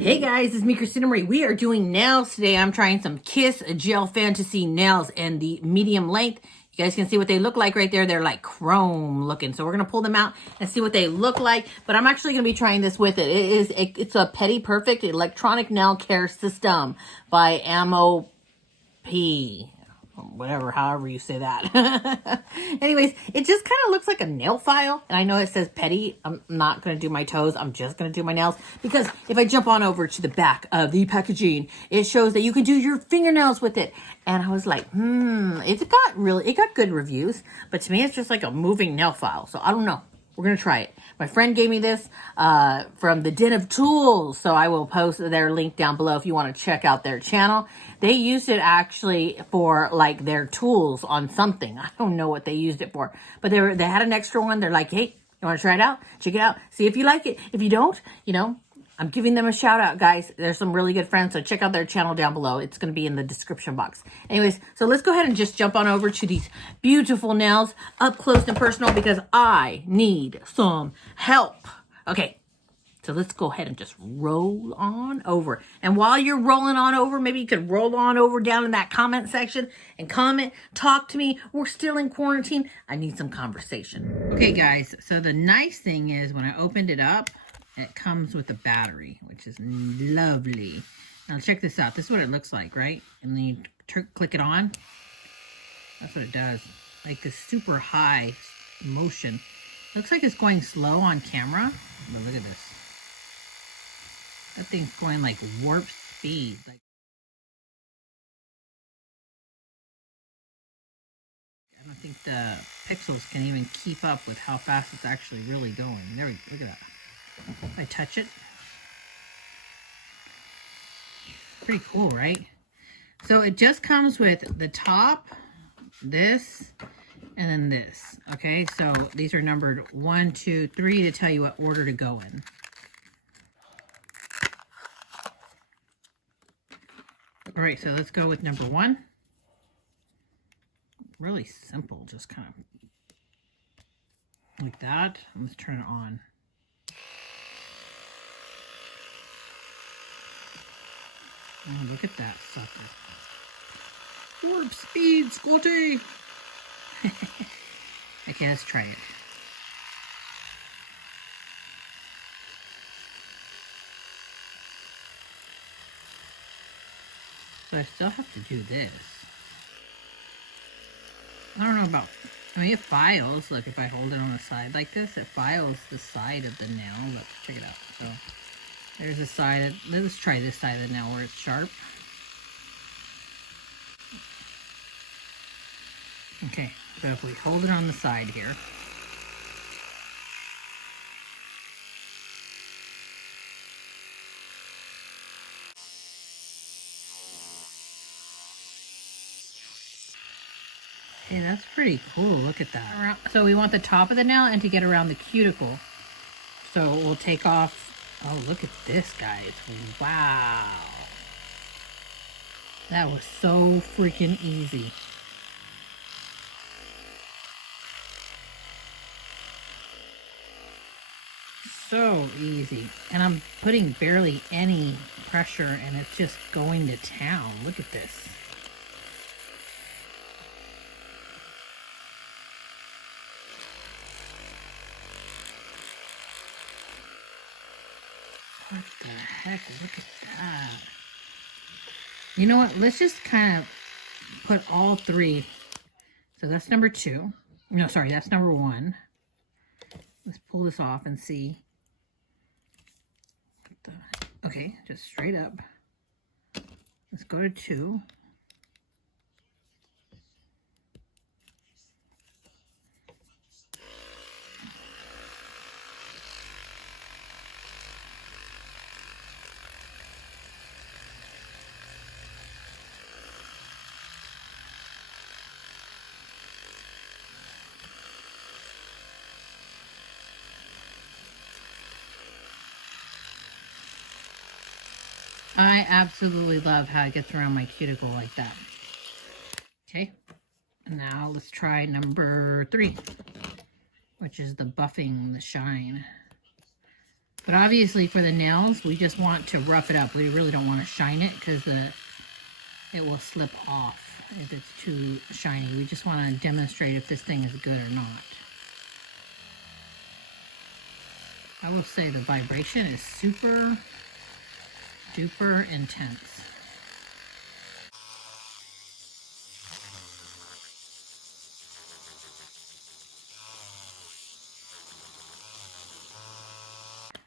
Hey guys, it's me, Christina Marie. We are doing nails today. I'm trying some Kiss Gel Fantasy nails in the medium length. You guys can see what they look like right there. They're like chrome looking. So we're going to pull them out and see what they look like. But I'm actually going to be trying this with it. It's a Pedi Perfect electronic nail care system by Amopé. Whatever, however you say that. Anyways, it just kind of looks like a nail file. And I know it says Pedi. I'm not going to do my toes. I'm just going to do my nails. Because if I jump on over to the back of the packaging, it shows that you can do your fingernails with it. And I was like, it got good reviews. But to me, it's just like a moving nail file. So I don't know. We're going to try it. My friend gave me this from the Den of Tools. So I will post their link down below if you want to check out their channel. They used it actually for like their tools on something. I don't know what they used it for. But they had an extra one. They're like, hey, you want to try it out? Check it out. See if you like it. If you don't, I'm giving them a shout out, guys. There's some really good friends, so check out their channel down below. It's going to be in the description box. Anyways, so let's go ahead and just jump on over to these beautiful nails up close and personal because I need some help. Okay, so let's go ahead and just roll on over. And while you're rolling on over, maybe you could roll on over down in that comment section and comment, talk to me. We're still in quarantine. I need some conversation. Okay, guys, so the nice thing is when I opened it up, it comes with a battery, which is lovely. Now check this out. This is what it looks like, right? And then you click it on. That's what it does. Like a super high motion. Looks like it's going slow on camera. But look at this. That thing's going like warp speed. Like I don't think the pixels can even keep up with how fast it's actually really going. There we go. Look at that. If I touch it, pretty cool, right? So it just comes with the top, this, and then this. Okay, so these are numbered 1, 2, 3 to tell you what order to go in. All right, so let's go with number 1. Really simple, just kind of like that. Let's turn it on. Oh, look at that sucker. Warp speed, Scotty! Okay, let's try it. So I still have to do this. I don't know about, I mean, it files. Look, if I hold it on the side like this, it files the side of the nail. Look, check it out. So there's a side. Let's try this side of the nail where it's sharp. Okay, so if we hold it on the side here. Hey, that's pretty cool. Look at that. So we want the top of the nail and to get around the cuticle. So we'll take off. Oh, look at this, guys. Wow. That was so freaking easy. So easy. And I'm putting barely any pressure and it's just going to town. Look at this. What the heck? Look at that. You know what? Let's just kind of put all 3. So that's number 2. No, sorry, that's number 1. Let's pull this off and see. Okay, just straight up. Let's go to 2. I absolutely love how it gets around my cuticle like that. Okay, now let's try number 3, which is the buffing, the shine. But obviously for the nails, we just want to rough it up. We really don't want to shine it because it will slip off if it's too shiny. We just want to demonstrate if this thing is good or not. I will say the vibration is super duper intense.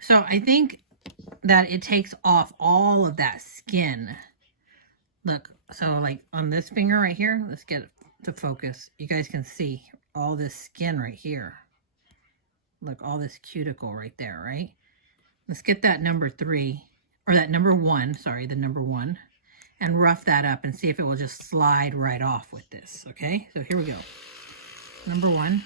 So I think that it takes off all of that skin. Look, so like on this finger right here, let's get it to focus. You guys can see all this skin right here. Look, all this cuticle right there, right? Let's get that number 3, or that number 1, sorry, the number 1, and rough that up and see if it will just slide right off with this, okay? So here we go. Number 1.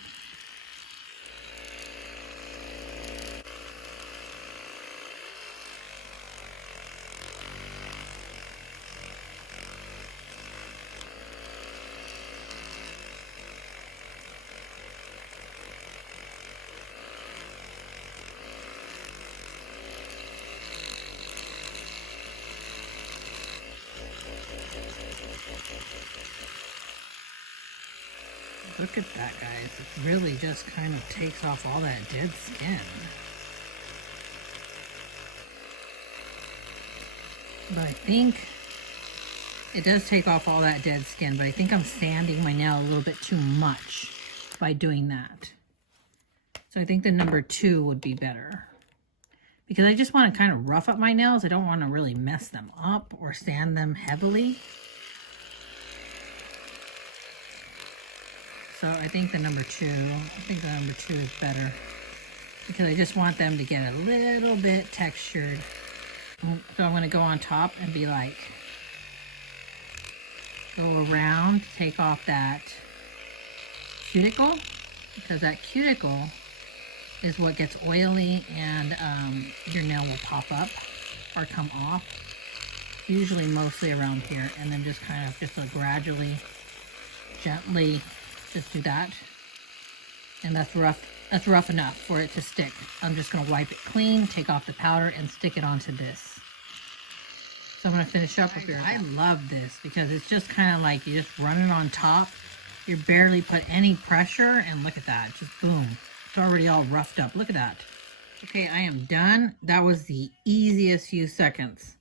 Look at that, guys. It really just kind of takes off all that dead skin. But I think it does take off all that dead skin, but I think I'm sanding my nail a little bit too much by doing that. So I think the number 2 would be better. Because I just want to kind of rough up my nails. I don't want to really mess them up or sand them heavily. So I think the number 2 is better because I just want them to get a little bit textured. So I'm going to go on top and be like, go around, take off that cuticle, because that cuticle is what gets oily and your nail will pop up or come off, usually mostly around here, and then just kind of just gradually, gently just do that, and that's rough enough for it to stick. I'm just going to wipe it clean, take off the powder, and stick it onto this. So I'm going to finish up with here. I love this because it's just kind of like you just run it on top. You barely put any pressure, and look at that, just boom. It's already all roughed up. Look at that. Okay, I am done. That was the easiest few seconds.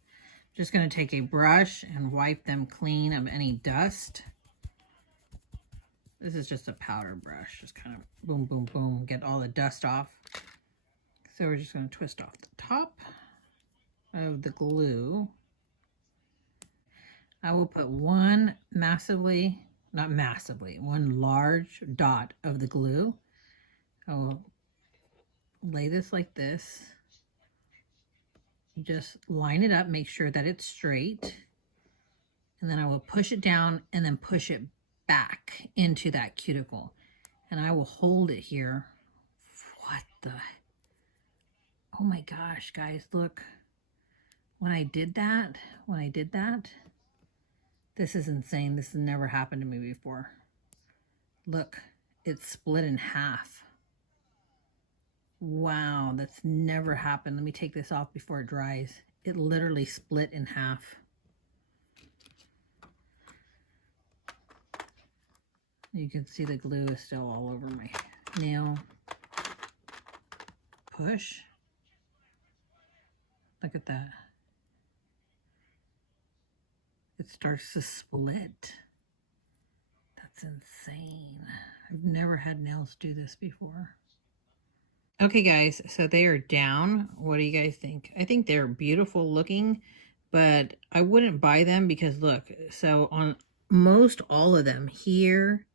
Just going to take a brush and wipe them clean of any dust. This is just a powder brush, just kind of boom, boom, boom, get all the dust off. So we're just going to twist off the top of the glue. I will put one large dot of the glue. I will lay this like this. Just line it up, make sure that it's straight. And then I will push it down and then push it back into that cuticle, and I will hold it here. What the, oh my gosh, guys, look, when I did that, this is insane. This has never happened to me before. Look, it's split in half. Wow, that's never happened. Let me take this off before it dries. It literally split in half. You can see the glue is still all over my nail. Push. Look at that. It starts to split. That's insane. I've never had nails do this before. Okay, guys, so they are down. What do you guys think? I think they're beautiful looking, but I wouldn't buy them because look, so on most all of them, here,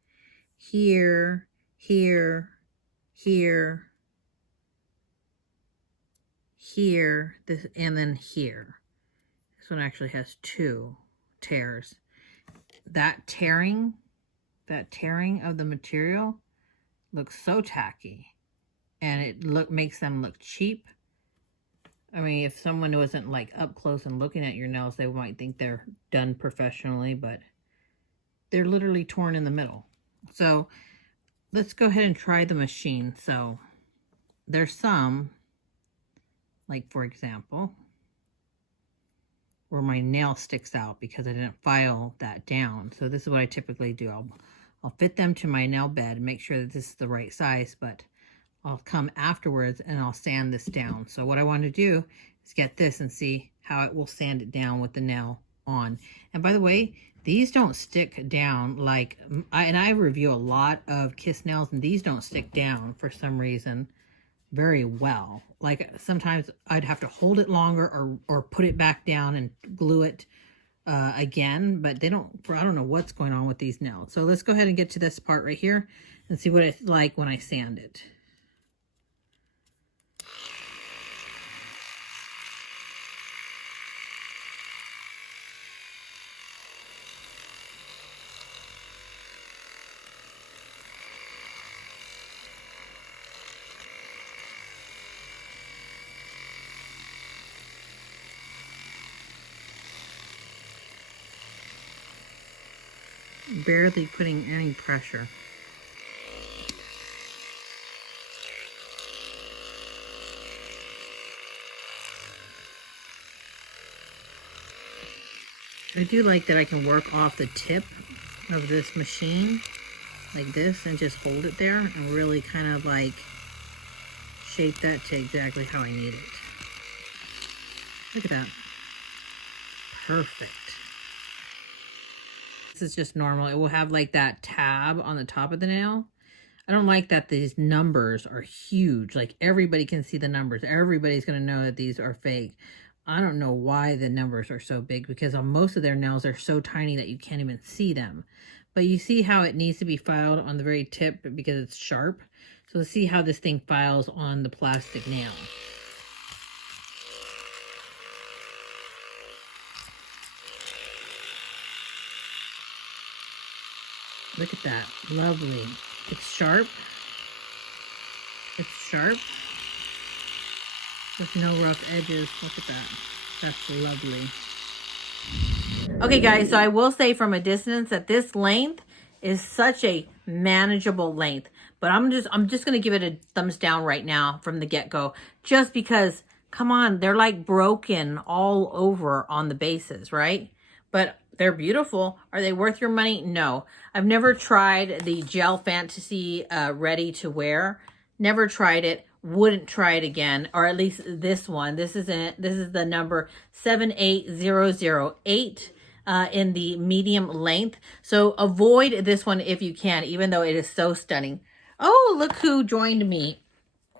here, here, here, here, this, and then here. This one actually has 2 tears. That tearing of the material looks so tacky, and it makes them look cheap. I mean, if someone wasn't like up close and looking at your nails, they might think they're done professionally, but they're literally torn in the middle. So let's go ahead and try the machine. So there's some Like for example, where my nail sticks out because I didn't file that down. So this is what I typically do. I'll fit them to my nail bed and make sure that this is the right size, but I'll come afterwards and I'll sand this down. So what I want to do is get this and see how it will sand it down with the nail on. And by the way, these don't stick down like, I review a lot of Kiss nails, and these don't stick down for some reason very well. Like sometimes I'd have to hold it longer or put it back down and glue it again, but they don't, I don't know what's going on with these nails. So let's go ahead and get to this part right here and see what it's like when I sand it. Barely putting any pressure. I do like that I can work off the tip of this machine like this and just hold it there and really kind of like shape that to exactly how I need it. Look at that. Perfect. This is just normal. It will have like that tab on the top of the nail. I don't like that these numbers are huge. Like everybody can see the numbers. Everybody's going to know that these are fake. I don't know why the numbers are so big, because on most of their nails are so tiny that you can't even see them. But you see how it needs to be filed on the very tip because it's sharp. So let's see how this thing files on the plastic nail. Look at that. Lovely. It's sharp. It's sharp. With no rough edges. Look at that. That's lovely. Okay, guys, so I will say from a distance that this length is such a manageable length. But I'm just going to give it a thumbs down right now from the get-go. Just because, come on, they're like broken all over on the bases, right? But they're beautiful. Are they worth your money? No. I've never tried the Gel Fantasy Ready to Wear. Never tried it. Wouldn't try it again. Or at least this one. This is the number 78008 in the medium length. So avoid this one if you can, even though it is so stunning. Oh, look who joined me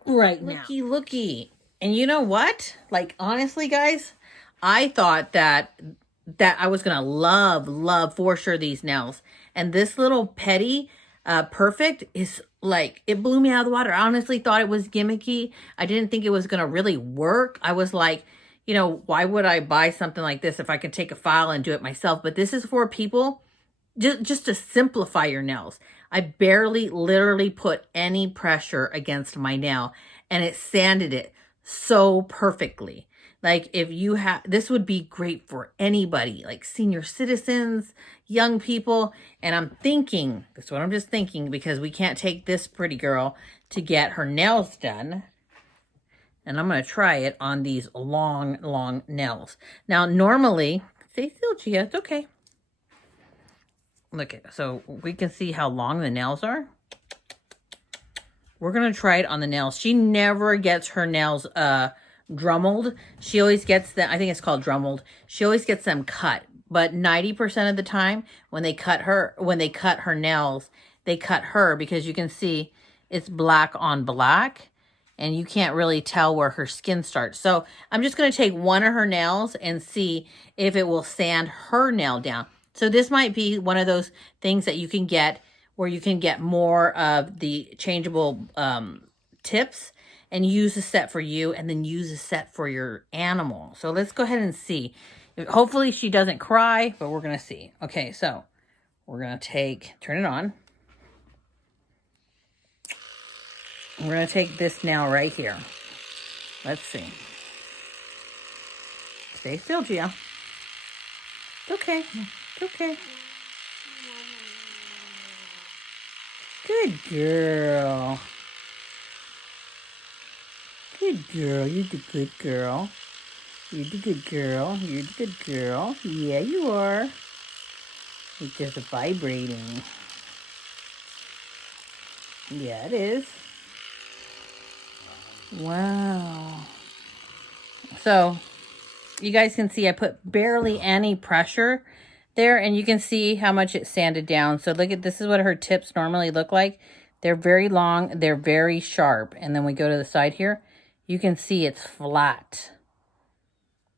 right now. Looky, looky. And you know what? Like, honestly, guys, I thought that I was going to love for sure these nails. And this little Pedi Perfect is like, it blew me out of the water. I honestly thought it was gimmicky. I didn't think it was going to really work. I was like, you know, why would I buy something like this if I could take a file and do it myself? But this is for people just to simplify your nails. I barely literally put any pressure against my nail, and it sanded it so perfectly. Like, if you have, this would be great for anybody, like senior citizens, young people. And I'm thinking, that's what I'm just thinking, because we can't take this pretty girl to get her nails done. And I'm going to try it on these long nails. Now, normally, stay still, Gia, it's okay. Look at, so we can see how long the nails are. We're going to try it on the nails. She never gets her nails drummeled. She always gets them, I think it's called drummeled. She always gets them cut. But 90% of the time when they cut her nails, they cut her, because you can see it's black on black and you can't really tell where her skin starts. So I'm just going to take one of her nails and see if it will sand her nail down. So this might be one of those things that you can get where you can get more of the changeable tips and use a set for you and then use a set for your animal. So let's go ahead and see. Hopefully she doesn't cry, but we're going to see. Okay, so we're going to turn it on. We're going to take this nail right here. Let's see. Stay still, Gia. It's okay. It's okay. Good girl. good girl. You're the good girl. You're the good girl. You're the good girl. Yeah, you are. It's just vibrating. Yeah, it is. Wow. So, you guys can see I put barely any pressure there, and you can see how much it sanded down. So look at, this is what her tips normally look like. They're very long, they're very sharp. And then we go to the side here, you can see it's flat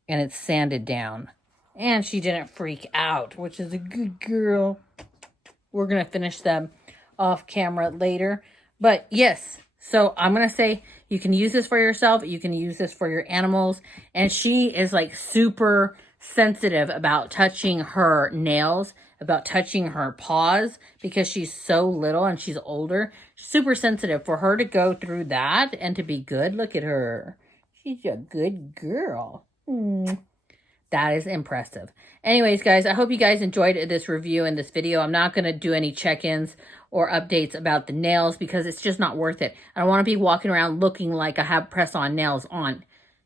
and it's sanded down. And she didn't freak out, which is a good girl. We're gonna finish them off camera later. But yes, so I'm gonna say you can use this for yourself, you can use this for your animals. And she is like super sensitive about touching her nails, about touching her paws, because she's so little and she's older. Super sensitive. For her to go through that and to be good, look at her. She's a good girl. That is impressive. Anyways, guys, I hope you guys enjoyed this review and this video. I'm not going to do any check-ins or updates about the nails because it's just not worth it. I don't want to be walking around looking like I have press-on nails on.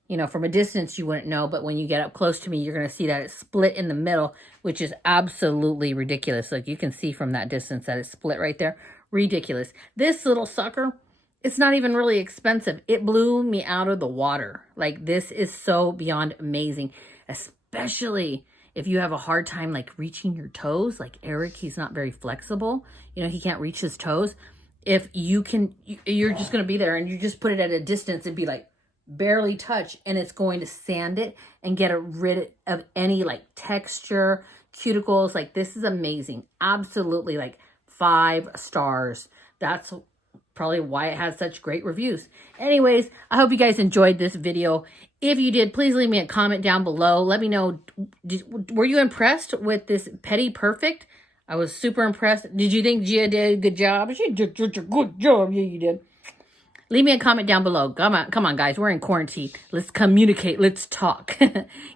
You know, from a distance, you wouldn't know, but when you get up close to me, you're going to see that it's split in the middle, which is absolutely ridiculous. Like, you can see from that distance that it's split right there. Ridiculous. This little sucker, it's not even really expensive. It blew me out of the water. Like, this is so beyond amazing, especially if you have a hard time, like, reaching your toes. Like Eric, he's not very flexible. You know, he can't reach his toes. If you can, you're just going to be there and you just put it at a distance and be like, barely touch, and it's going to sand it and get rid of any like texture, cuticles. Like, this is amazing. Absolutely, like 5 stars. That's probably why it has such great reviews. Anyways, I hope you guys enjoyed this video. If you did, please leave me a comment down below. Let me know, were you impressed with this Pedi Perfect? I was super impressed. Did you think Gia did a good job? She did a good job. Yeah, you did. Leave me a comment down below. Come on, guys. We're in quarantine. Let's communicate. Let's talk.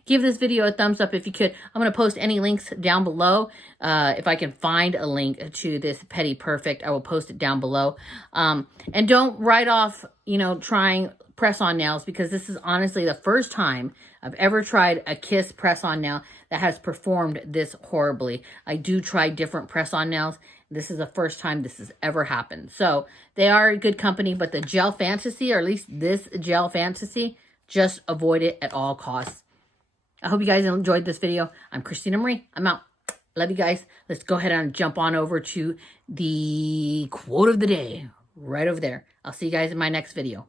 Give this video a thumbs up if you could. I'm going to post any links down below. If I can find a link to this Pedi Perfect, I will post it down below. And don't write off, you know, trying press-on nails, because this is honestly the first time I've ever tried a Kiss press-on nail that has performed this horribly. I do try different press-on nails. This is the first time this has ever happened. So they are a good company, but the Gel Fantasy, or at least this Gel Fantasy, just avoid it at all costs. I hope you guys enjoyed this video. I'm Christina Marie. I'm out. Love you guys. Let's go ahead and jump on over to the quote of the day right over there. I'll see you guys in my next video.